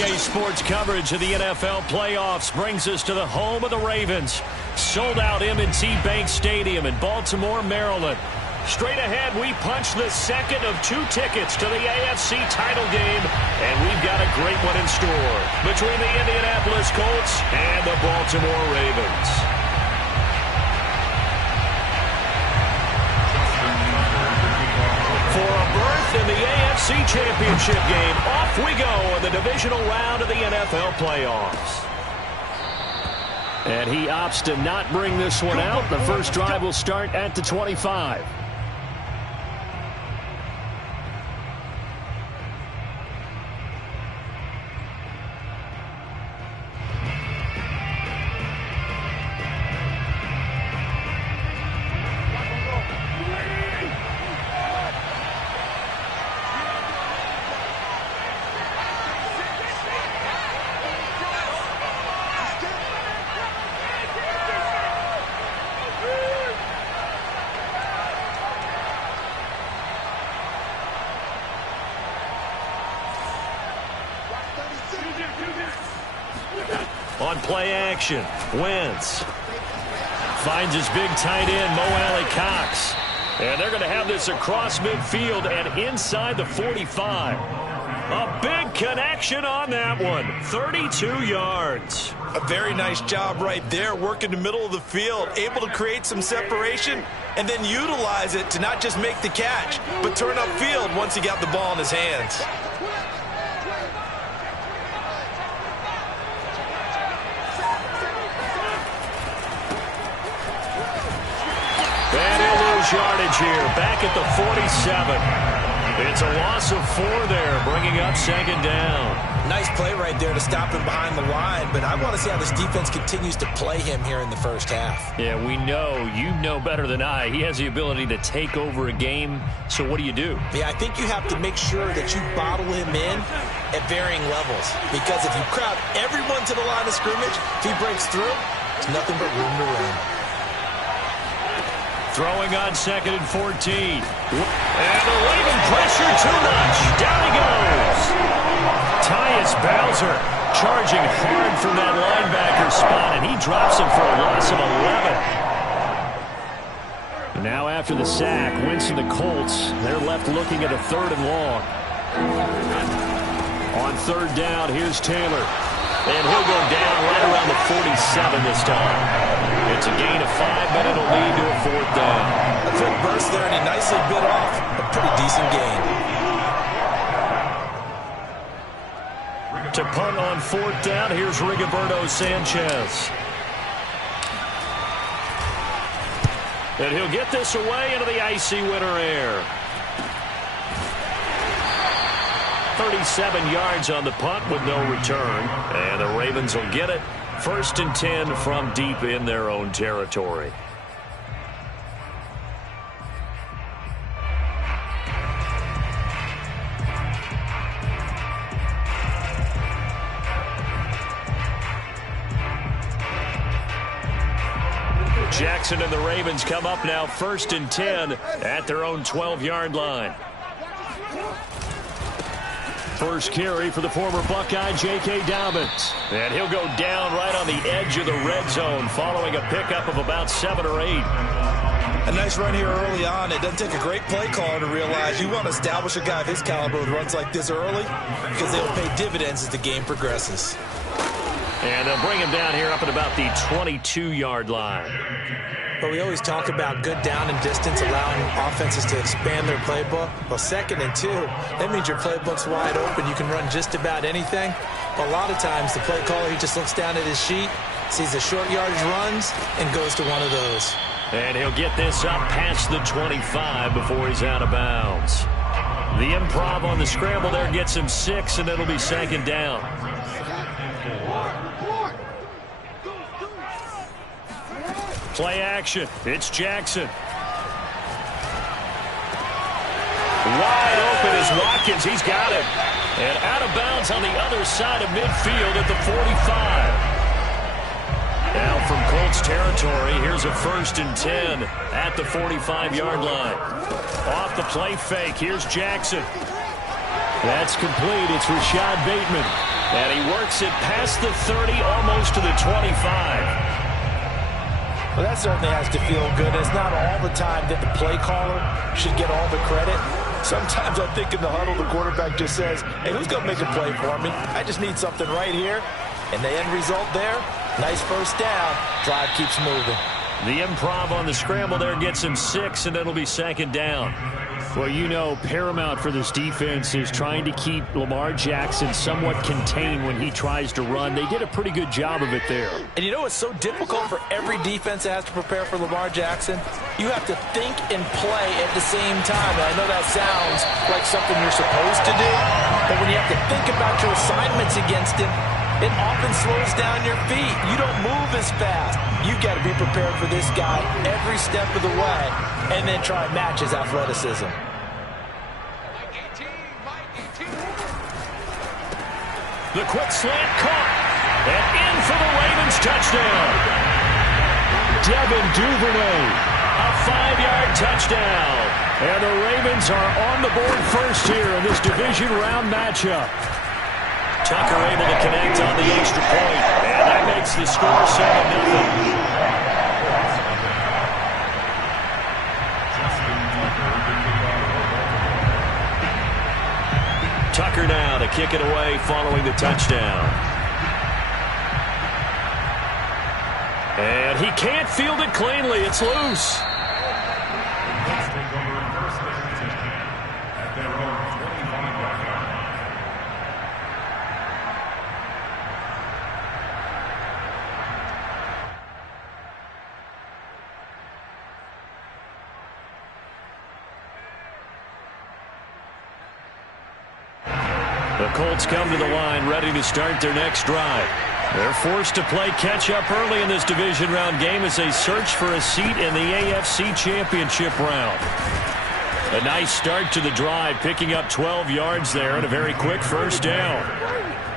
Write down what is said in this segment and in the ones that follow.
EA Sports coverage of the NFL playoffs brings us to the home of the Ravens. Sold out M&T Bank Stadium in Baltimore, Maryland. Straight ahead, we punch the second of 2 tickets to the AFC title game, and we've got a great one in store between the Indianapolis Colts and the Baltimore Ravens. For a berth in the AFC Championship game, off we go in the divisional round of the NFL playoffs. And he opts to not bring this one out. The first drive will start at the 25. On play action, Wentz finds his big tight end, Mo Alley-Cox. And they're going to have this across midfield and inside the 45. A big connection on that one, 32 yards. A very nice job right there, working the middle of the field, able to create some separation and then utilize it to not just make the catch, but turn upfield once he got the ball in his hands. Yardage here, back at the 47. It's a loss of 4 there, bringing up second down. Nice play right there to stop him behind the line, but I want to see how this defense continues to play him here in the first half. Yeah, we know, you know better than I, he has the ability to take over a game, so what do you do? Yeah, I think you have to make sure that you bottle him in at varying levels, because if you crowd everyone to the line of scrimmage, if he breaks through, it's nothing but room to run. Throwing on second and 14. And the Raven pressure too much. Down he goes. Tyus Bowser charging hard from that linebacker spot, and he drops him for a loss of 11. Now after the sack, Winston the Colts, they're left looking at a 3rd and long. On 3rd down, here's Taylor. And he'll go down right around the 47 this time. It's a gain of 5, but it'll lead to a 4th down. A quick burst there, and he nicely bit off a pretty decent gain. To punt on 4th down, here's Rigoberto Sanchez. And he'll get this away into the icy winter air. 37 yards on the punt with no return. And the Ravens will get it. 1st and 10 from deep in their own territory. Jackson and the Ravens come up now 1st and 10 at their own 12-yard line. First carry for the former Buckeye, J.K. Dobbins. And he'll go down right on the edge of the red zone following a pickup of about 7 or 8. A nice run here early on. It doesn't take a great play caller to realize you want to establish a guy of his caliber with runs like this early because they'll pay dividends as the game progresses. And they'll bring him down here up at about the 22-yard line. But we always talk about good down and distance, allowing offenses to expand their playbook. Well, 2nd and 2, that means your playbook's wide open. You can run just about anything. But a lot of times, the play caller, he just looks down at his sheet, sees the short yardage runs, and goes to one of those. And he'll get this up past the 25 before he's out of bounds. The improv on the scramble there gets him 6, and it'll be 2nd down. Play action. It's Jackson. Wide open is Watkins. He's got it. And out of bounds on the other side of midfield at the 45. Now from Colts territory, here's a 1st and 10 at the 45-yard line. Off the play fake, here's Jackson. That's complete. It's Rashad Bateman. And he works it past the 30, almost to the 25. Well, that certainly has to feel good. It's not all the time that the play caller should get all the credit. Sometimes I think in the huddle, the quarterback just says, hey, who's going to make a play for me? I just need something right here. And the end result there, nice first down. Drive keeps moving. The improv on the scramble there gets him 6, and it'll be second down. Well, you know, paramount for this defense is trying to keep Lamar Jackson somewhat contained when he tries to run. They did a pretty good job of it there. And you know it's so difficult for every defense that has to prepare for Lamar Jackson? You have to think and play at the same time. And I know that sounds like something you're supposed to do, but when you have to think about your assignments against him, it often slows down your feet. You don't move as fast. You've got to be prepared for this guy every step of the way and then try and match his athleticism. The quick slant caught. And in for the Ravens touchdown. Devin Duvernay, a 5-yard touchdown. And the Ravens are on the board first here in this division round matchup. Tucker able to connect on the extra point. And that makes the score 7-0. Tucker now to kick it away following the touchdown. And he can't field it cleanly. It's loose. The Colts come to the line ready to start their next drive. They're forced to play catch-up early in this division round game as they search for a seat in the AFC Championship round. A nice start to the drive, picking up 12 yards there and a very quick first down.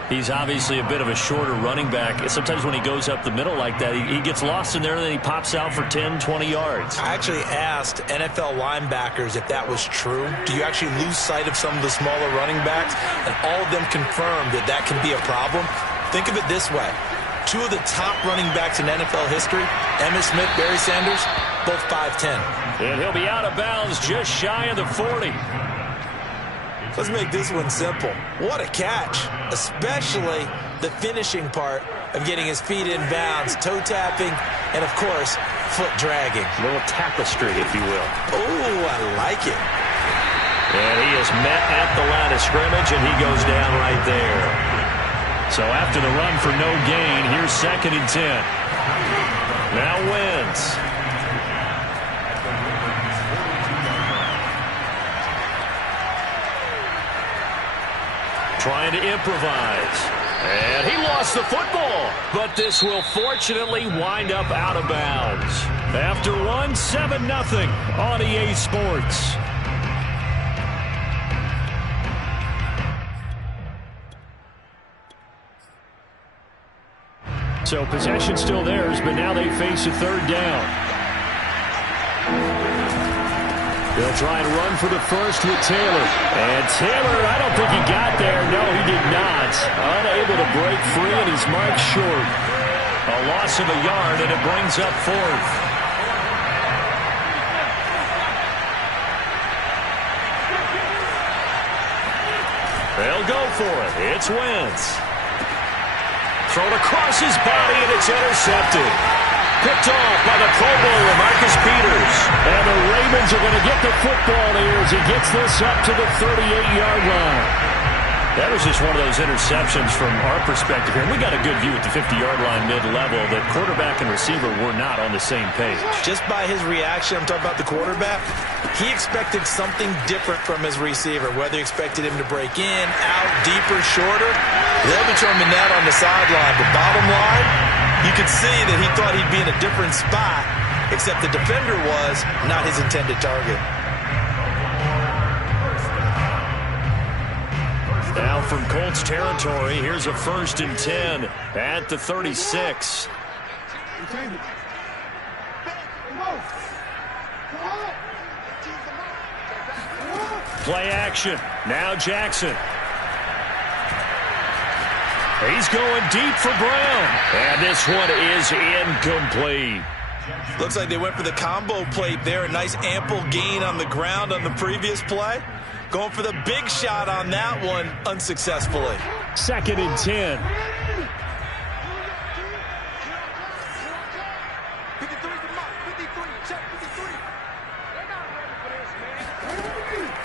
He's obviously a bit of a shorter running back. Sometimes when he goes up the middle like that, he gets lost in there and then he pops out for 10, 20 yards. I actually asked NFL linebackers if that was true. Do you actually lose sight of some of the smaller running backs? And all of them confirmed that that can be a problem. Think of it this way. 2 of the top running backs in NFL history, Emmitt Smith, Barry Sanders, both 5'10". And he'll be out of bounds just shy of the 40. Let's make this one simple. What a catch, especially the finishing part of getting his feet in bounds, toe tapping, and, of course, foot dragging. A little tapestry, if you will. Oh, I like it. And he is met at the line of scrimmage, and he goes down right there. So after the run for no gain, here's 2nd and 10. Now Wentz. Trying to improvise. And he lost the football. But this will fortunately wind up out of bounds. After one, 7-0 on EA Sports. So possession still theirs, but now they face a 3rd down. They'll try and run for the first with Taylor. And Taylor, I don't think he got there. No, he did not. Unable to break free, and he's marked short. A loss of a yard, and it brings up 4th. They'll go for it. It's Wentz. Thrown across his body, and it's intercepted. Picked off by the Pro Bowler, Marcus Peters. And the Ravens are going to get the football here as he gets this up to the 38-yard line. That was just one of those interceptions from our perspective here. We got a good view at the 50-yard line mid-level that quarterback and receiver were not on the same page. Just by his reaction, I'm talking about the quarterback, he expected something different from his receiver, whether he expected him to break in, out, deeper, shorter. They'll determine that on the sideline. But bottom line, you could see that he thought he'd be in a different spot, except the defender was not his intended target. Now from Colts territory, here's a 1st and 10 at the 36. Play action. Now Jackson. He's going deep for Brown. And this one is incomplete. Looks like they went for the combo plate there. A nice ample gain on the ground on the previous play. Going for the big shot on that one unsuccessfully. 2nd and 10.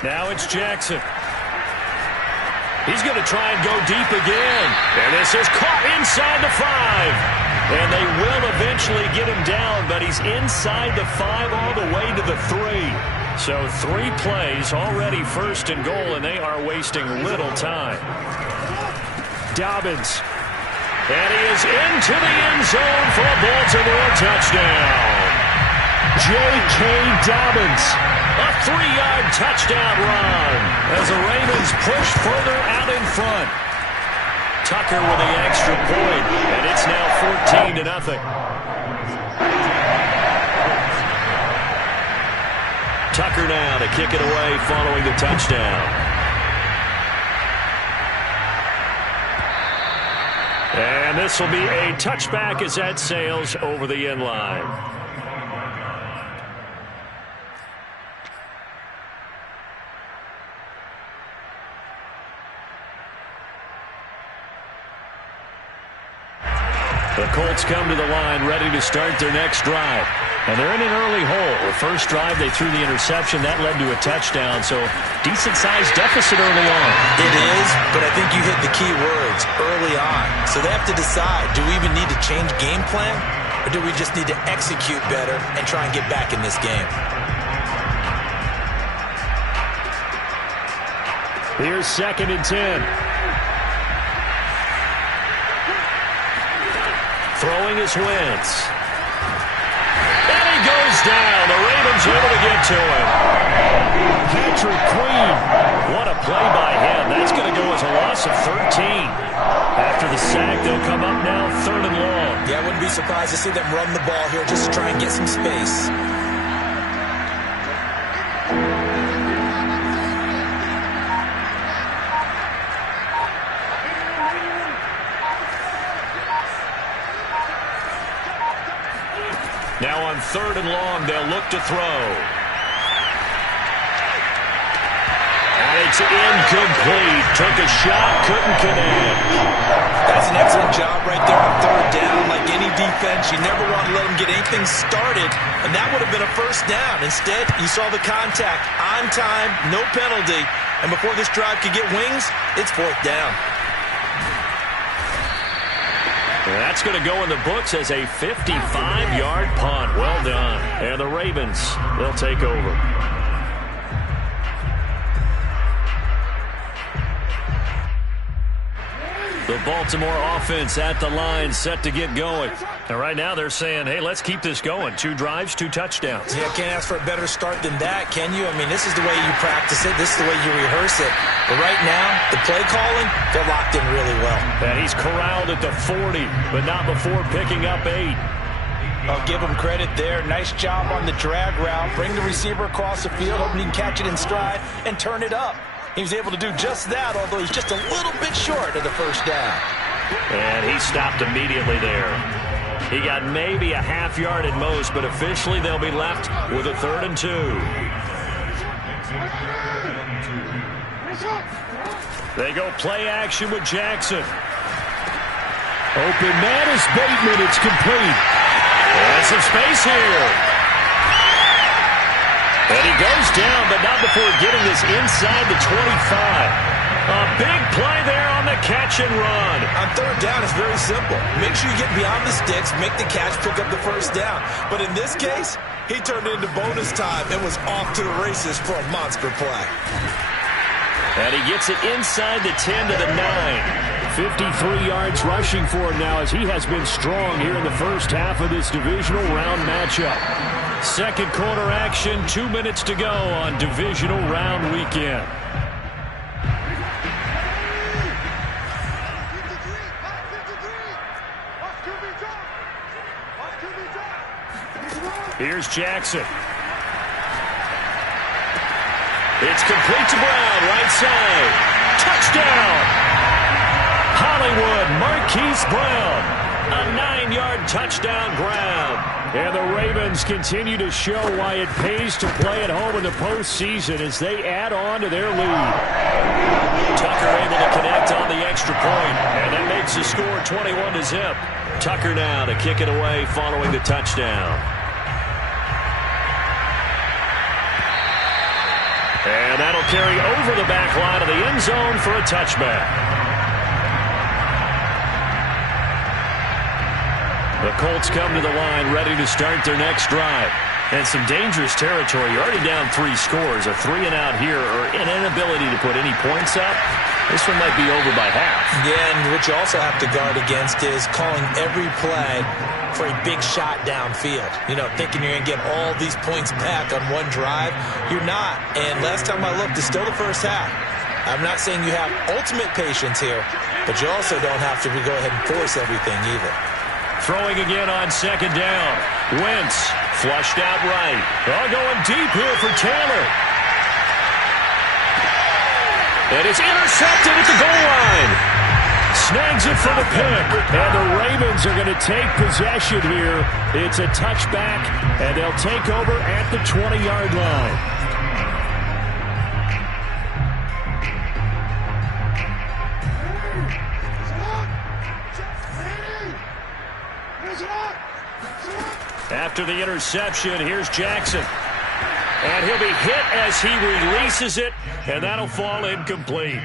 Now it's Jackson. He's going to try and go deep again. And this is caught inside the 5. And they will eventually get him down, but he's inside the 5 all the way to the 3. So 3 plays, already 1st and goal, and they are wasting little time. Dobbins. And he is into the end zone for a Baltimore touchdown. J.K. Dobbins. A 3-yard touchdown run as the Ravens push further out in front. Tucker with the extra point, and it's now 14-0. Tucker now to kick it away following the touchdown. And this will be a touchback as that sails over the end line. The Colts come to the line ready to start their next drive. And they're in an early hole. The first drive, they threw the interception. That led to a touchdown. So decent-sized deficit early on. It is, but I think you hit the key words, early on. So they have to decide, do we even need to change game plan? Or do we just need to execute better and try and get back in this game? Here's 2nd and 10. Throwing is Wentz. And he goes down. The Ravens are able to get to him. Patrick Queen. What a play by him. That's going to go as a loss of 13. After the sack, they'll come up now 3rd and long. Yeah, I wouldn't be surprised to see them run the ball here just to try and get some space. Now on 3rd and long, they'll look to throw. And it's incomplete. Took a shot, couldn't connect. That's an excellent job right there on 3rd down. Like any defense, you never want to let them get anything started, and that would have been a 1st down. Instead, you saw the contact on time, no penalty, and before this drive could get wings, it's 4th down. That's going to go in the books as a 55-yard punt. Well done. And the Ravens, they'll take over. The Baltimore offense at the line, set to get going. And right now they're saying, hey, let's keep this going. 2 drives, 2 touchdowns. Yeah, can't ask for a better start than that, can you? I mean, this is the way you practice it. This is the way you rehearse it. But right now, the play calling, they're locked in really well. And he's corralled at the 40, but not before picking up 8. I'll give him credit there. Nice job on the drag route. Bring the receiver across the field, hoping he can catch it in stride and turn it up. He was able to do just that, although he's just a little bit short of the 1st down. And he stopped immediately there. He got maybe a half yard at most, but officially they'll be left with a 3rd and 2. They go play action with Jackson. Open man is Bateman. It's complete. And some space here. And he goes down, but not before getting this inside the 25. A big play there on the catch and run. On 3rd down, it's very simple. Make sure you get beyond the sticks, make the catch, pick up the 1st down. But in this case, he turned it into bonus time and was off to the races for a monster play. And he gets it inside the 10 to the 9. 53 yards rushing for him now as he has been strong here in the first half of this divisional round matchup. 2nd quarter action, 2 minutes to go on divisional round weekend. Here's Jackson. It's complete to Brown, right side. Touchdown! Hollywood, Marquise Brown. A 9-yard touchdown grab. And the Ravens continue to show why it pays to play at home in the postseason as they add on to their lead. Tucker able to connect on the extra point, and that makes the score 21-0. Tucker now to kick it away following the touchdown. And that'll carry over the back line of the end zone for a touchback. The Colts come to the line ready to start their next drive. And some dangerous territory. You're already down 3 scores. A 3-and-out here or an inability to put any points up. This one might be over by half. Yeah, and what you also have to guard against is calling every play for a big shot downfield. You know, thinking you're going to get all these points back on one drive. You're not. And last time I looked, it's still the first half. I'm not saying you have ultimate patience here, but you also don't have to go ahead and force everything either. Throwing again on second down. Wentz flushed out right. Oh, going deep here for Taylor. And it's intercepted at the goal line. Snags it for the pick. And the Ravens are going to take possession here. It's a touchback, and they'll take over at the 20-yard line. After the interception, here's Jackson. And he'll be hit as he releases it, and that'll fall incomplete.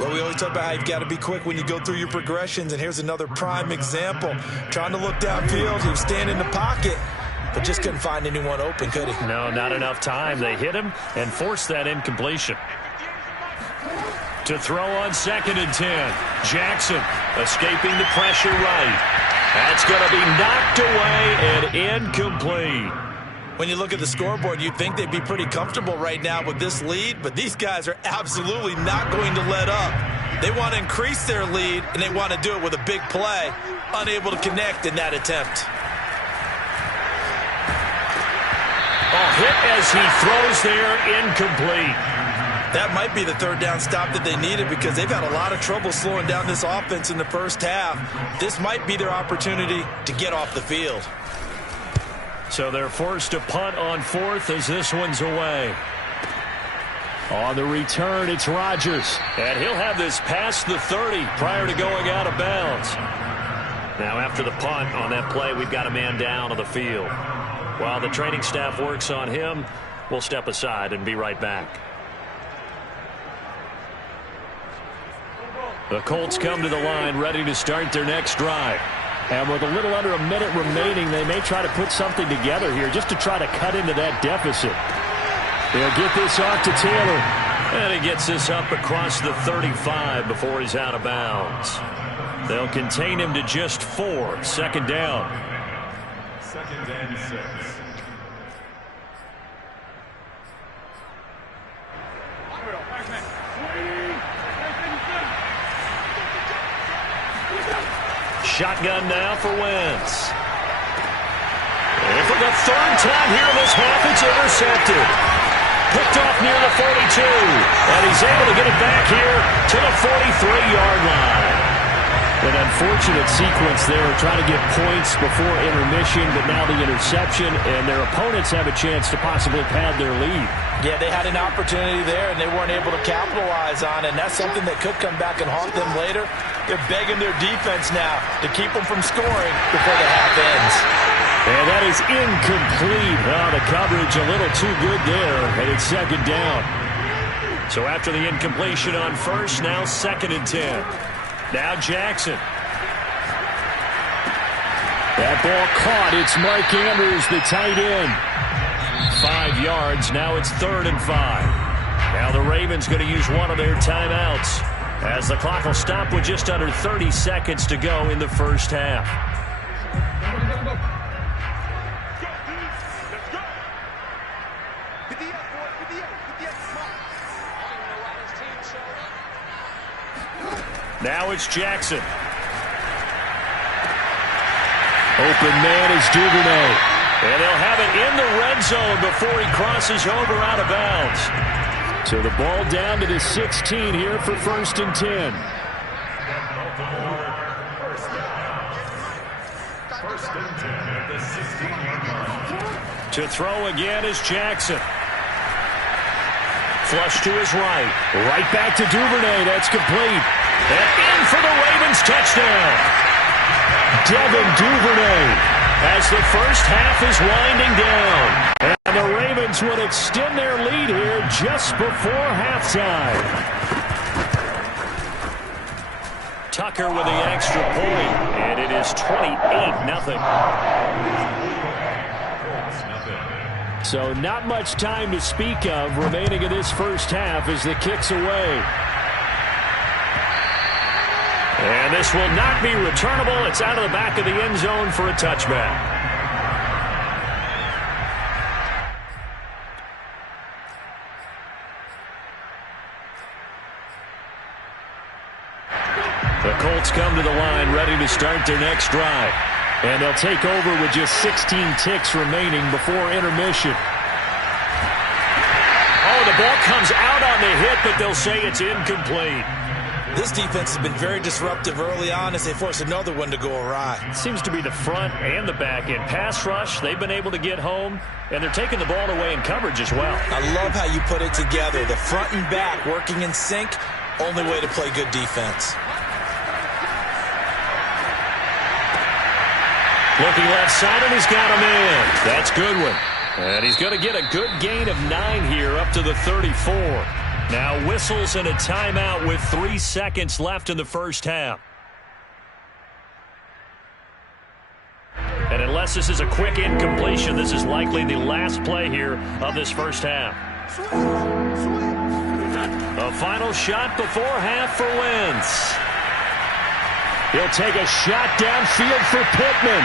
Well, we always talk about how you've got to be quick when you go through your progressions, and here's another prime example. Trying to look downfield, he was standing in the pocket, but just couldn't find anyone open, could he? No, not enough time. They hit him and forced that incompletion. To throw on 2nd and 10. Jackson escaping the pressure right. That's going to be knocked away and incomplete. When you look at the scoreboard, you'd think they'd be pretty comfortable right now with this lead, but these guys are absolutely not going to let up. They want to increase their lead, and they want to do it with a big play. Unable to connect in that attempt. Hit as he throws there, incomplete. That might be the 3rd down stop that they needed because they've had a lot of trouble slowing down this offense in the first half. This might be their opportunity to get off the field. So they're forced to punt on 4th as this one's away. On the return, it's Rodgers. And he'll have this past the 30 prior to going out of bounds. Now after the punt on that play, we've got a man down on the field. While the training staff works on him, we'll step aside and be right back. The Colts come to the line ready to start their next drive. And with a little under a minute remaining, they may try to put something together here just to try to cut into that deficit. They'll get this off to Taylor. And he gets this up across the 35 before he's out of bounds. They'll contain him to just 4. 2nd down. 2nd and 6. Shotgun now for Wentz. And for the 3rd time here in this half, it's intercepted. Picked off near the 42. And he's able to get it back here to the 43-yard line. An unfortunate sequence there, trying to get points before intermission, but now the interception, and their opponents have a chance to possibly pad their lead. Yeah, they had an opportunity there, and they weren't able to capitalize on it, and that's something that could come back and haunt them later. They're begging their defense now to keep them from scoring before the half ends. And that is incomplete. Oh, the coverage a little too good there, and it's 2nd down. So after the incompletion on 1st, now 2nd and 10. Now Jackson. That ball caught. It's Mike Andrews, the tight end. 5 yards. Now it's 3rd and 5. Now the Ravens going to use one of their timeouts as the clock will stop with just under 30 seconds to go in the first half. Now it's Jackson. Open man is Duvernay. And they'll have it in the red zone before he crosses over out of bounds. So the ball down to the 16 here for 1st and 10. To throw again is Jackson. Flush to his right. Right back to Duvernay. That's complete. And in for the Ravens touchdown. Devin Duvernay as the first half is winding down. And the Ravens would extend their lead here just before halftime. Tucker with the extra point, and it is 28-0. So not much time to speak of remaining in this first half as the kick's away. And this will not be returnable. It's out of the back of the end zone for a touchback. The Colts come to the line ready to start their next drive. And they'll take over with just 16 ticks remaining before intermission. Oh, the ball comes out on the hit, but they'll say it's incomplete. This defense has been very disruptive early on as they force another one to go awry. It seems to be the front and the back end. Pass rush, they've been able to get home, and they're taking the ball away in coverage as well. I love how you put it together. The front and back working in sync, only way to play good defense. Looking left side, and he's got him in. That's Goodwin. And he's going to get a good gain of 9 here up to the 34. Now whistles and a timeout with 3 seconds left in the first half. And unless this is a quick incompletion, this is likely the last play here of this first half. A final shot before half for Wentz. He'll take a shot downfield for Pittman.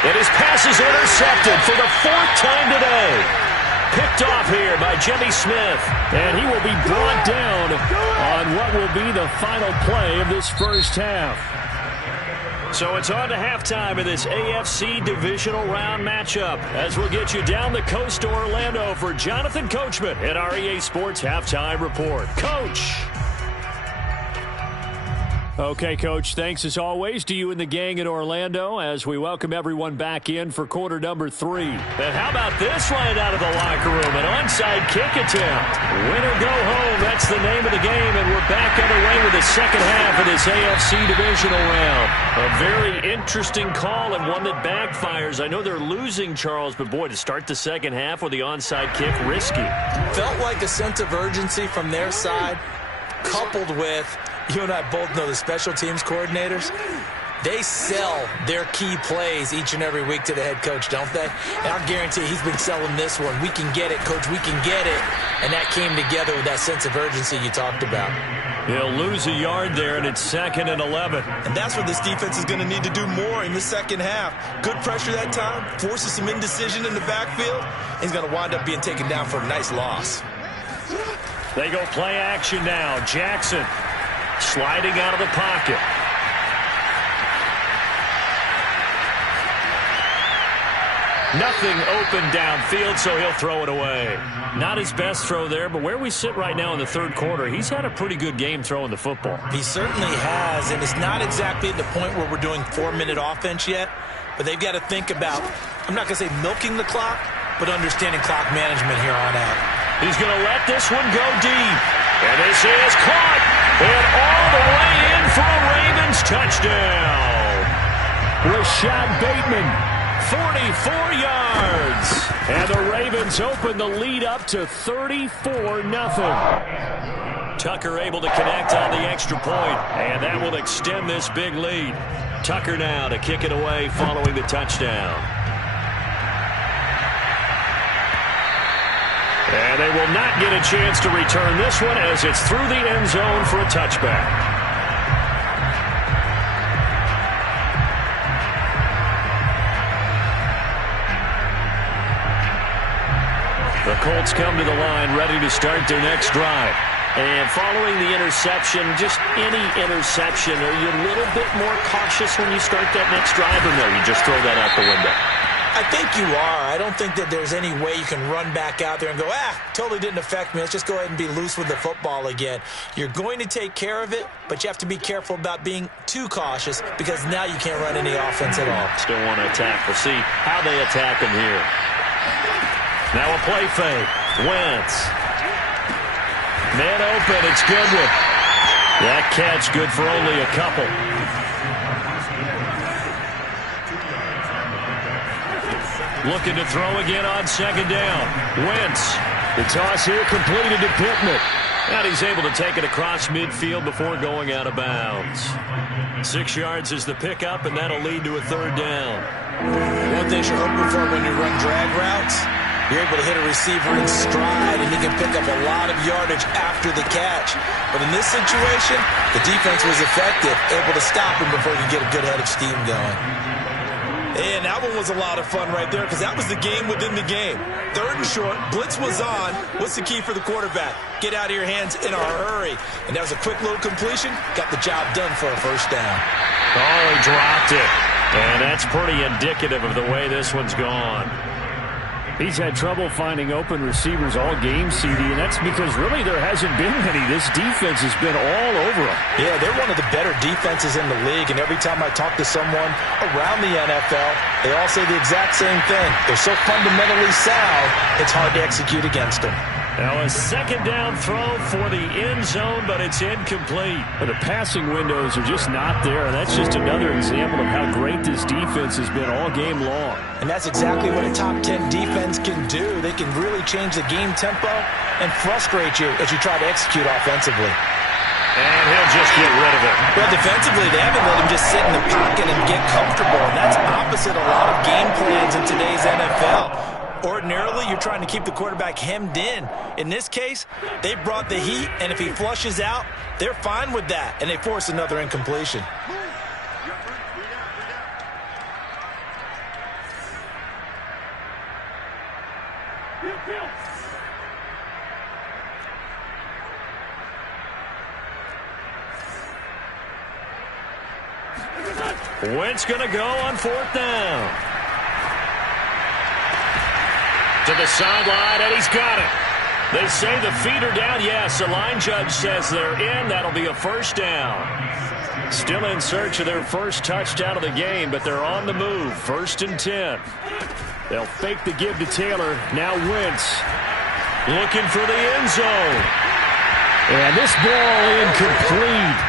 And his pass is intercepted for the 4th time today. Picked off here by Jimmy Smith. And he will be brought down on what will be the final play of this first half. So it's on to halftime in this AFC divisional round matchup as we'll get you down the coast to Orlando for Jonathan Coachman at our EA Sports Halftime Report. Coach. Okay, Coach, thanks as always to you and the gang in Orlando as we welcome everyone back in for quarter number 3. And how about this right out of the locker room? An onside kick attempt. Win or go home, that's the name of the game, and we're back underway with the second half of this AFC divisional round. A very interesting call and one that backfires. I know they're losing, Charles, but boy, to start the second half with the onside kick, risky. Felt like a sense of urgency from their side, coupled with, you and I both know the special teams coordinators, they sell their key plays each and every week to the head coach, don't they? And I'll guarantee he's been selling this one. We can get it, Coach, we can get it. And that came together with that sense of urgency you talked about. He'll lose a yard there, and it's 2nd and 11. And that's what this defense is going to need to do more in the second half. Good pressure that time, forces some indecision in the backfield. He's going to wind up being taken down for a nice loss. They go play action now. Jackson sliding out of the pocket. Nothing open downfield, so he'll throw it away. Not his best throw there, but where we sit right now in the third quarter, he's had a pretty good game throwing the football. He certainly has, and it's not exactly at the point where we're doing 4-minute offense yet, but they've got to think about, I'm not going to say milking the clock, but understanding clock management here on out. He's going to let this one go deep. And this is caught. And all the way in for a Ravens touchdown. Rashad Bateman, 44 yards. And the Ravens open the lead up to 34-0. Tucker able to connect on the extra point, and that will extend this big lead. Tucker now to kick it away following the touchdown. And they will not get a chance to return this one as it's through the end zone for a touchback. The Colts come to the line ready to start their next drive. And following the interception, just any interception, are you a little bit more cautious when you start that next drive, or no, you just throw that out the window? I think you are. I don't think that there's any way you can run back out there and go, totally didn't affect me. Let's just go ahead and be loose with the football again. You're going to take care of it, but you have to be careful about being too cautious because now you can't run any offense at all. Still want to attack. We'll see how they attack him here. Now a play fake. Wentz. Man open. It's Goodwin. That catch good for only a couple. Looking to throw again on second down. Wentz. The toss here completed to Pittman. And he's able to take it across midfield before going out of bounds. 6 yards is the pickup, and that'll lead to a third down. One thing you're hoping for when you run drag routes, you're able to hit a receiver in stride, and he can pick up a lot of yardage after the catch. But in this situation, the defense was effective, able to stop him before he could get a good head of steam going. And that one was a lot of fun right there because that was the game within the game. 3rd and short, blitz was on. What's the key for the quarterback? Get out of your hands in a hurry. And that was a quick little completion. Got the job done for a first down. Oh, he dropped it. And that's pretty indicative of the way this one's gone. He's had trouble finding open receivers all game, CD, and that's because really there hasn't been any. This defense has been all over them. Yeah, they're one of the better defenses in the league, and every time I talk to someone around the NFL, they all say the exact same thing. They're so fundamentally sound, it's hard to execute against them. Now a second down throw for the end zone, but it's incomplete. But the passing windows are just not there, and that's just another example of how great this defense has been all game long. And that's exactly what a top 10 defense can do. They can really change the game tempo and frustrate you as you try to execute offensively. And he'll just get rid of it. Well, defensively, they haven't let him just sit in the pocket and get comfortable. And that's opposite a lot of game plans in today's NFL. Ordinarily, you're trying to keep the quarterback hemmed in. In this case, they brought the heat, and if he flushes out, they're fine with that, and they force another incompletion. Wentz going to go on 4th down. To the sideline, and he's got it. They say the feet are down. Yes, the line judge says they're in. That'll be a first down. Still in search of their first touchdown of the game, but they're on the move. 1st and 10. They'll fake the give to Taylor. Now Wentz looking for the end zone. And this ball incomplete.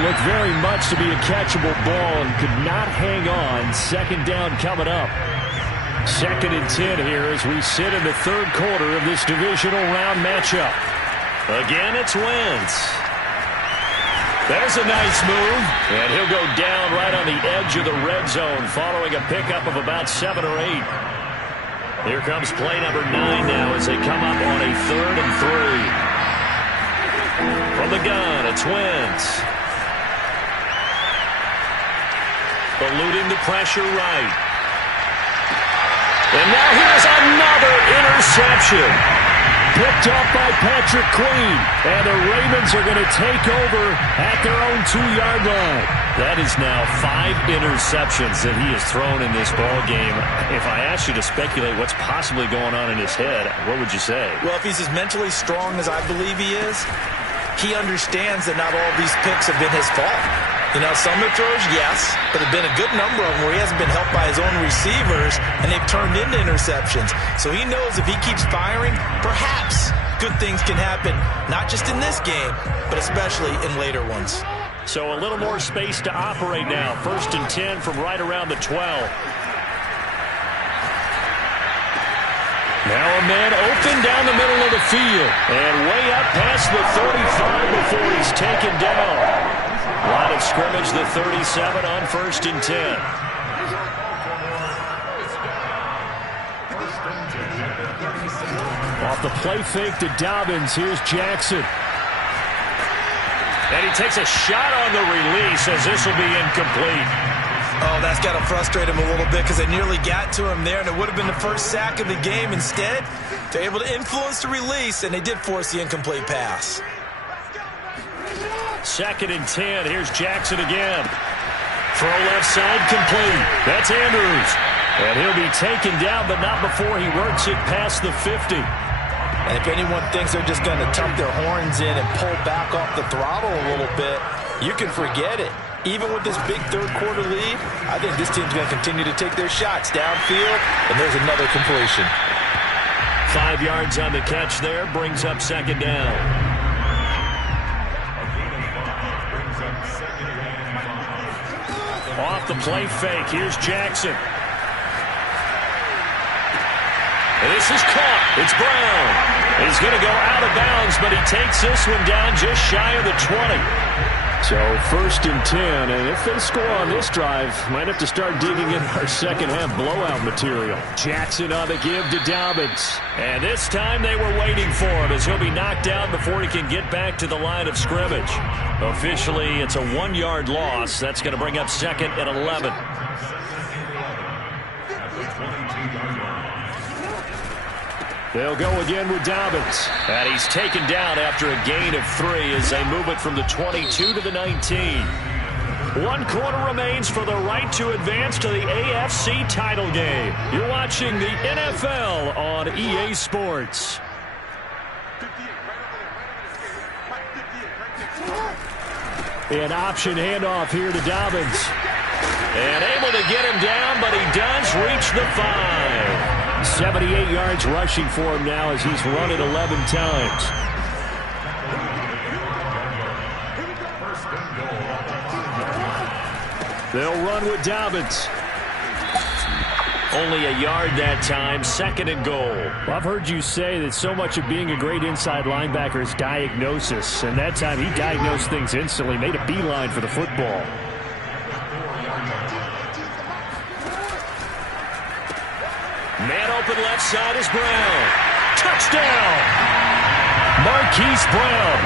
Looked very much to be a catchable ball and could not hang on. 2nd down coming up. 2nd and 10 here as we sit in the 3rd quarter of this divisional round matchup. Again, it's Wentz. There's a nice move, and he'll go down right on the edge of the red zone following a pickup of about 7 or 8. Here comes play number 9 now as they come up on a 3rd and 3. From the gun, it's Wentz. Eluding the pressure right. And now here's another interception. Picked up by Patrick Queen. And the Ravens are going to take over at their own 2-yard line. That is now 5 interceptions that he has thrown in this ball game. If I asked you to speculate what's possibly going on in his head, what would you say? Well, if he's as mentally strong as I believe he is, he understands that not all of these picks have been his fault. You know, some of the throws, yes, but there have been a good number of them where he hasn't been helped by his own receivers, and they've turned into interceptions. So he knows if he keeps firing, perhaps good things can happen, not just in this game, but especially in later ones. So a little more space to operate now. 1st and 10 from right around the 12. Now a man open down the middle of the field, and way up past the 35 before he's taken down. Line of scrimmage, the 37 on 1st and 10. Off the play fake to Dobbins. Here's Jackson. And he takes a shot on the release as this will be incomplete. Oh, that's got to frustrate him a little bit because they nearly got to him there, and it would have been the first sack of the game. Instead, they're able to influence the release, and they did force the incomplete pass. 2nd and 10. Here's Jackson again. Throw left side complete. That's Andrews. And he'll be taken down, but not before he works it past the 50. And if anyone thinks they're just going to tuck their horns in and pull back off the throttle a little bit, you can forget it. Even with this big third-quarter lead, I think this team's going to continue to take their shots downfield, and there's another completion. 5 yards on the catch there, brings up second down. Off the play fake, here's Jackson. And this is caught. It's Brown. He's going to go out of bounds, but he takes this one down just shy of the 20. So 1st and 10, and if they score on this drive, might have to start digging in our second half blowout material. Jackson on the give to Dobbins. And this time they were waiting for him as he'll be knocked down before he can get back to the line of scrimmage. Officially, it's a 1-yard loss. That's going to bring up 2nd and 11. They'll go again with Dobbins. And he's taken down after a gain of 3 as they move it from the 22 to the 19. 1 quarter remains for the right to advance to the AFC title game. You're watching the NFL on EA Sports. An option handoff here to Dobbins. And able to get him down, but he does reach the 5. 78 yards rushing for him now as he's run it 11 times. They'll run with Dobbins. Only a yard that time, 2nd and goal. Well, I've heard you say that so much of being a great inside linebacker is diagnosis. And that time he diagnosed things instantly, made a beeline for the football. Man open left side is Brown. Touchdown! Marquise Brown,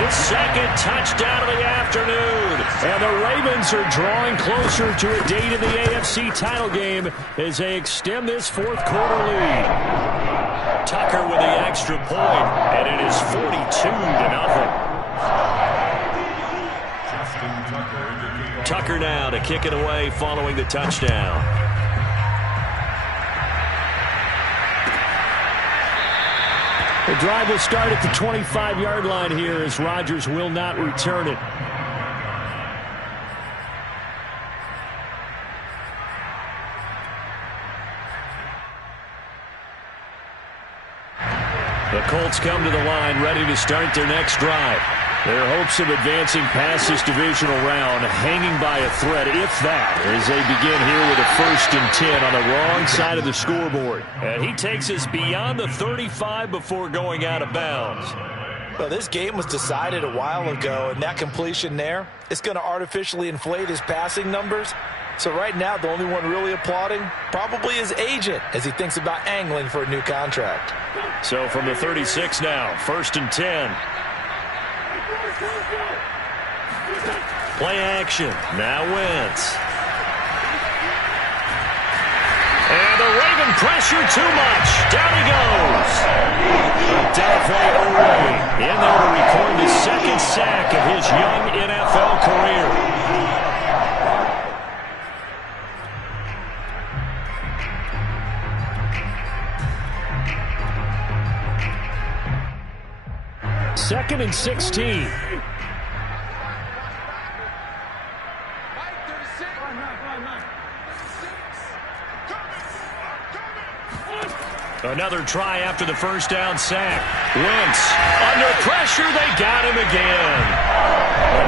his 2nd touchdown of the afternoon. And the Ravens are drawing closer to a date in the AFC title game as they extend this 4th quarter lead. Tucker with the extra point, and it is 42-0. Tucker now to kick it away following the touchdown. The drive will start at the 25-yard line here as Rodgers will not return it. The Colts come to the line ready to start their next drive. Their hopes of advancing past this divisional round hanging by a thread, if that, as they begin here with a 1st and 10 on the wrong side of the scoreboard. And he takes us beyond the 35 before going out of bounds. Well, this game was decided a while ago, and that completion there, it's going to artificially inflate his passing numbers. So right now, the only one really applauding probably his agent as he thinks about angling for a new contract. So from the 36 now, 1st and 10. Play action. Now Wentz. And the Raven pressure too much. Down he goes. DIVISIONAL in there to record the 2nd sack of his young NFL career. Second and 16. Another try after the 1st down sack. Wentz under pressure. They got him again.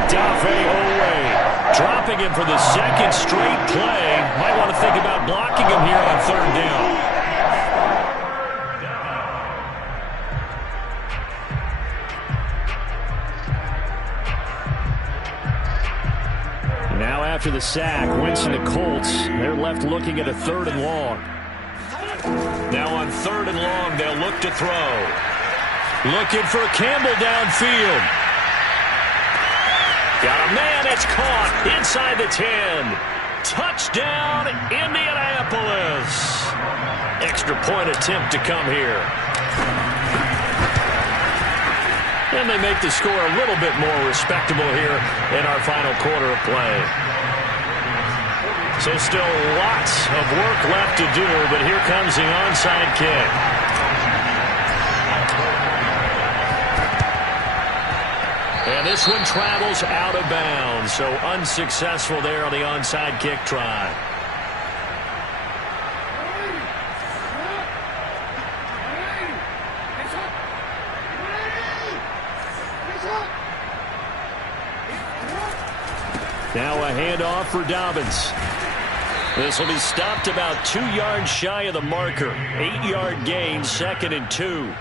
DIVISIONAL dropping him for the 2nd straight play. Might want to think about blocking him here on 3rd down. Now after the sack, Wentz and the Colts, they're left looking at a 3rd and long. Now on 3rd and long, they'll look to throw. Looking for Campbell downfield. Got a man, it's caught inside the 10. Touchdown, Indianapolis. Extra point attempt to come here. And they make the score a little bit more respectable here in our final quarter of play. So still lots of work left to do, but here comes the onside kick. And this one travels out of bounds, so unsuccessful there on the onside kick try. Now a handoff for Dobbins. This will be stopped about 2 yards shy of the marker. 8-yard gain, 2nd and 2.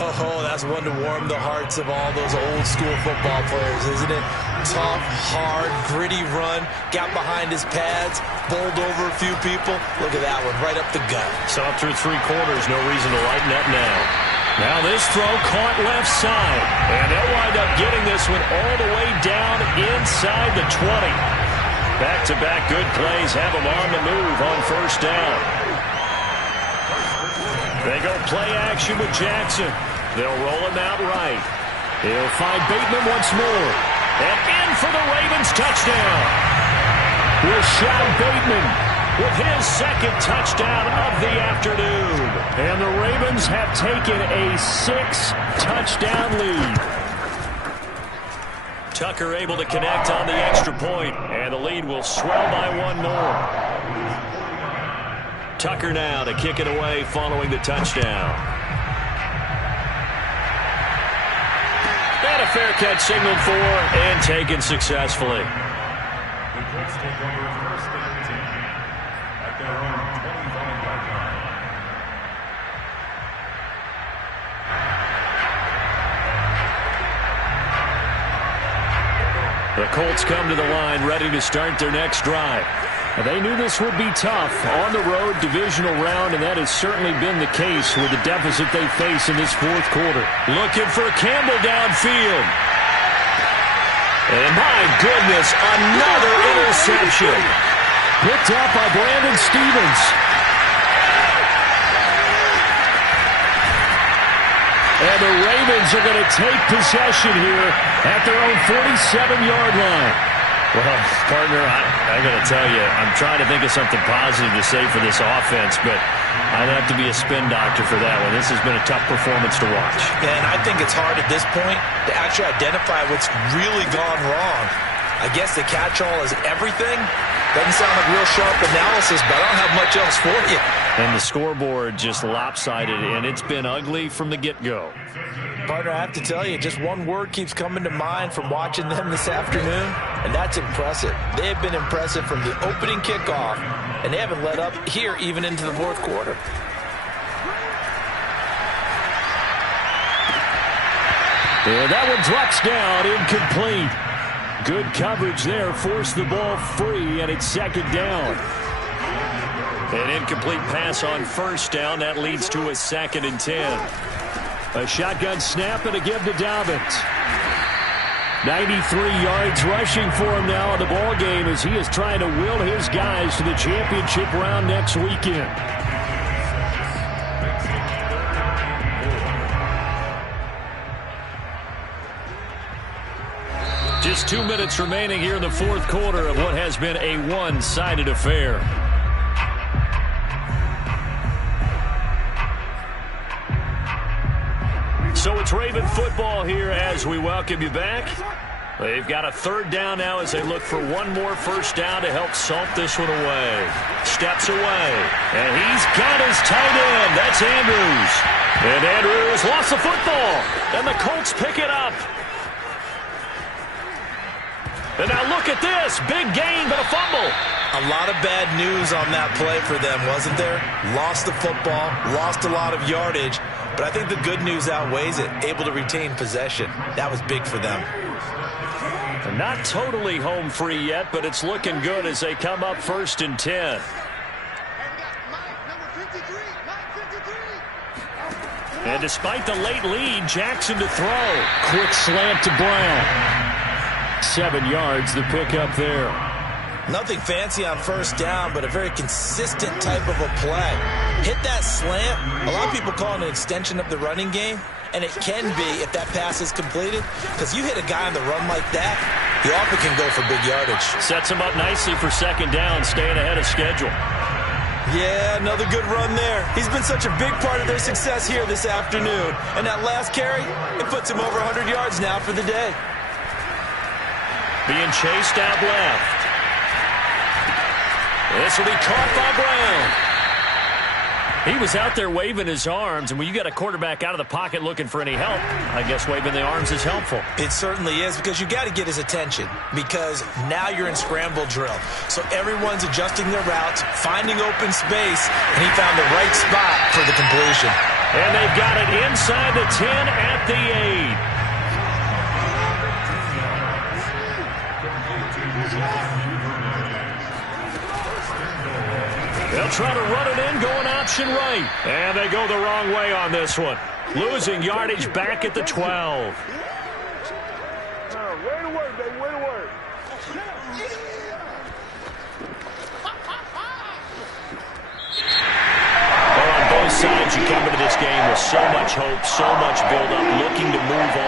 Oh, that's one to warm the hearts of all those old school football players, isn't it? Tough, hard, gritty run. Got behind his pads, bowled over a few people. Look at that one, right up the gut. Saw through 3 quarters, no reason to lighten up now. Now this throw caught left side. And they'll wind up getting this one all the way down inside the 20. Back-to-back good plays have them on the move on first down. They go play action with Jackson. They'll roll him out right. He'll find Bateman once more. And in for the Ravens touchdown. Rashad Bateman with his 2nd touchdown of the afternoon. And the Ravens have taken a 6-touchdown lead. Tucker able to connect on the extra point, and the lead will swell by 1 more. Tucker now to kick it away following the touchdown. And a fair catch signaled for and taken successfully. The Colts take over 1st and 10 at their own 25-yard line. The Colts come to the line ready to start their next drive. They knew this would be tough on the road divisional round, and that has certainly been the case with the deficit they face in this 4th quarter. Looking for Campbell downfield. And my goodness, another interception. Picked up by Brandon Stevens. And the Ravens are going to take possession here at their own 47-yard line. Well, partner, I got to tell you, I'm trying to think of something positive to say for this offense, but I'd have to be a spin doctor for that one. This has been a tough performance to watch. Yeah, and I think it's hard at this point to actually identify what's really gone wrong. I guess the catch-all is everything. Doesn't sound like real sharp analysis, but I don't have much else for you. And the scoreboard just lopsided, and it's been ugly from the get-go. Partner, I have to tell you, just one word keeps coming to mind from watching them this afternoon, and that's impressive. They have been impressive from the opening kickoff, and they haven't let up here even into the 4th quarter. And that one drops down, incomplete. Good coverage there, forced the ball free, and it's 2nd down. An incomplete pass on first down. That leads to a 2nd and 10. A shotgun snap and a give to Dobbins. 93 yards rushing for him now in the ball game as he is trying to will his guys to the championship round next weekend. Just 2 minutes remaining here in the 4th quarter of what has been a one-sided affair. So it's Raven football here as we welcome you back. They've got a 3rd down now as they look for one more first down to help salt this one away. Steps away, and he's got his tight end. That's Andrews. And Andrews lost the football, and the Colts pick it up. And now look at this. Big gain, but a fumble. A lot of bad news on that play for them, wasn't there? Lost the football, lost a lot of yardage, but I think the good news outweighs it. Able to retain possession. That was big for them. They're not totally home free yet, but it's looking good as they come up 1st and 10. And despite the late lead, Jackson to throw. Quick slant to Brown. 7 yards, the pickup there. Nothing fancy on first down, but a very consistent type of a play. Hit that slant. A lot of people call it an extension of the running game, and it can be if that pass is completed, because you hit a guy on the run like that, He often can go for big yardage. Sets him up nicely for second down, staying ahead of schedule. Yeah, another good run there. He's been such a big part of their success here this afternoon. And that last carry, it puts him over 100 yards now for the day. Being chased out left. This will be caught by Brown. He was out there waving his arms, and when you got a quarterback out of the pocket looking for any help, I guess waving the arms is helpful. It certainly is, because you got to get his attention, because now you're in scramble drill. So everyone's adjusting their routes, finding open space, and he found the right spot for the completion. And they've got it inside the 10 at the 8. They'll try to run it in, going option right. And they go the wrong way on this one. Losing yardage back at the 12. Way to work, baby. Way to work. Well, on both sides, you come into this game with so much hope, so much build-up, looking to move on.